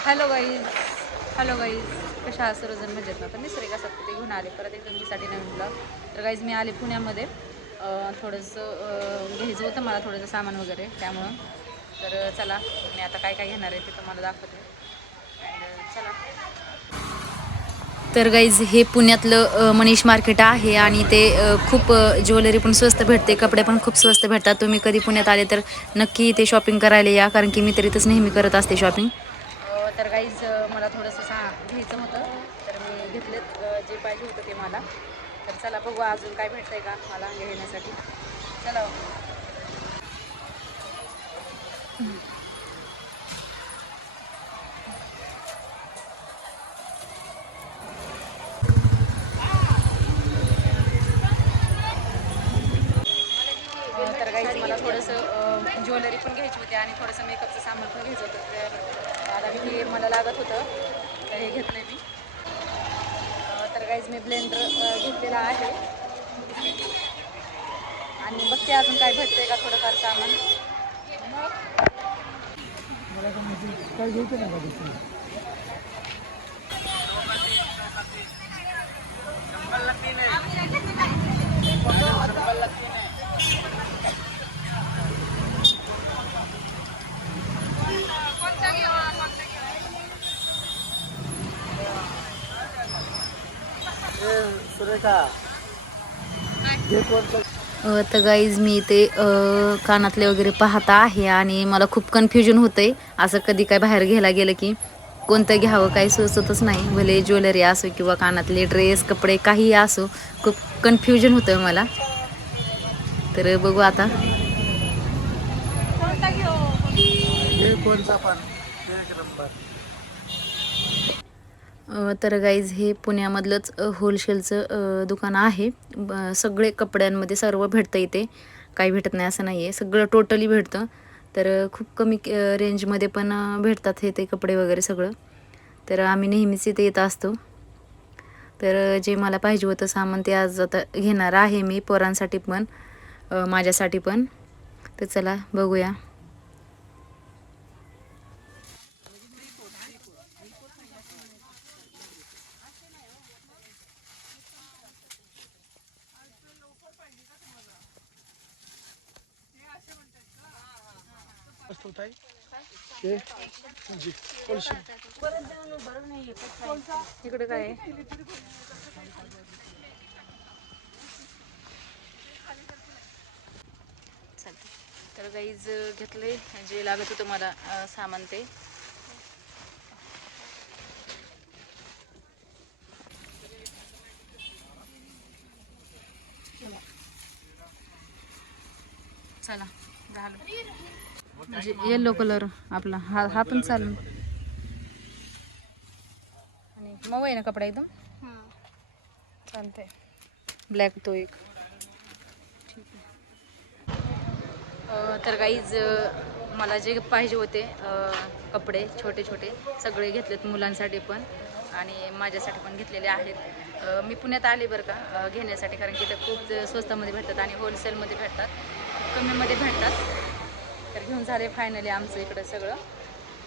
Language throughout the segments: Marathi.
हॅलो गाईज हॅलो गाईज कशा आहात सर्वजण? मजेत ना? तर मी असतात ते घेऊन आले? परत एक तुमच्यासाठी नवीन ब्लॉग तर गाईज मी आले पुण्यामध्ये. थोडंसं घ्यायचं होतं मला थोडंसं सामान वगैरे त्यामुळं. तर चला मी आता काय काय घेणार आहे ते तुम्हाला दाखवते. चला. तर गाईज हे पुण्यातलं मनीष मार्केट आहे आणि ते खूप ज्वेलरी पण स्वस्त भेटते कपडे पण खूप स्वस्त भेटतात. तुम्ही कधी पुण्यात आले तर नक्की इथे शॉपिंग करायला या कारण की मी तर इथंच नेहमी करत असते शॉपिंग मला थोडंसं सा घ्यायचं होतं. तर मी घेतलेत जे पाहिजे होतं ते मला. तर चला बघू अजून काय भेटतं आहे का मला घेण्यासाठी. चला तर काही मला थोडंसं ज्वेलरी पण घ्यायची होती आणि थोडंसं मेकअपचं सामान पण घ्यायचं होतं. तर आता मी हे मला लागत होतं तर हे घेतलं मी. तर काहीच मी ब्लेंडर घेतलेला आहे. आणि बघते अजून काय भेटतंय का थोडंफार सामान. काय घ्यायचं नाही का दुसरं? ए, सुरेखा घे कोणतं अ, तर गाईज मी इथे कानातले वगैरे पाहता आहे आणि मला खूप कन्फ्युजन होतंय. असं कधी काय बाहेर घ्यायला गेलं की कोणतं घ्यावं काही सुचतच नाही. भले ज्वेलरी असो किंवा कानातले ड्रेस कपडे काहीही असो खूप कन्फ्युजन होतं मला. तर बघू आता. घे कोणचा पण एक नंबर अ, तर गाईज हे पुण्यामधलंच होलसेलचं दुकान आहे. ब- सगळे कपड्यांमध्ये सर्व भेटतं इथे. काही भेटत नाही असं नाही आहे सगळं टोटली भेटतं. तर खूप कमी रेंजमध्ये पण भेटतात हे ते कपडे वगैरे सगळं. तर आम्ही नेहमीच इथे येत असतो. तर जे मला पाहिजे होतं सामान ते आज आता घेणार आहे मी पोरांसाठी पण माझ्यासाठी पण. तर चला बघूया. ताई ते जी, कोळशी. इकडे काय. तर गाईज घेतले जे लागत होतं मला सामान ते. चला झालं म्हणजे येलो कलर आपला. हा हा पण चालेल. आणि मऊ आहे ना कपडा एकदम? चालतंय. ब्लॅक तो एक. तर काहीच मला जे पाहिजे होते कपडे छोटे छोटे सगळे घेतलेत मुलांसाठी पण आणि माझ्यासाठी पण घेतलेले आहेत. मी पुण्यात आले बरं का घेण्यासाठी कारण की इथं खूप स्वस्तामध्ये भेटतात आणि होलसेलमध्ये भेटतात. कमीमध्ये भेटतात. तर घेऊन झाले फायनली आमचं इकडं सगळं.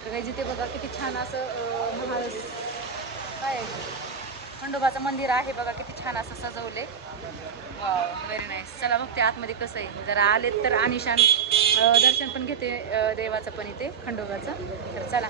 तर काही जिथे बघा किती छान असं अ, महाल काय खंडोबाचं मंदिर आहे बघा किती छान असं सजवले. व्हेरी नाईस चला बघते आतमध्ये कसं आहे. जरा आलेत तर आनिशान दर्शन पण घेते देवाचं पण इथे खंडोबाचं. तर चला.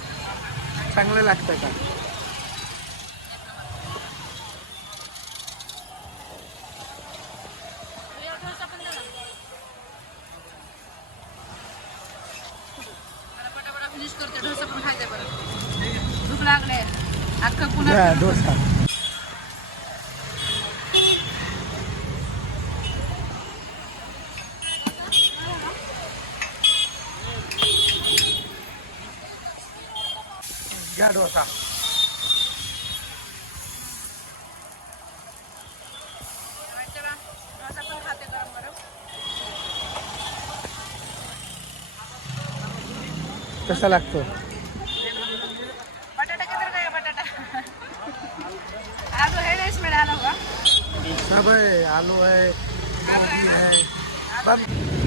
चांगलं लागतं का? पटापटा घ्या डोसा? कसा लागतो बटाटा किती काय बटाटा? आज हे रेस मिळाला का सब है आलू है गोभी है सब।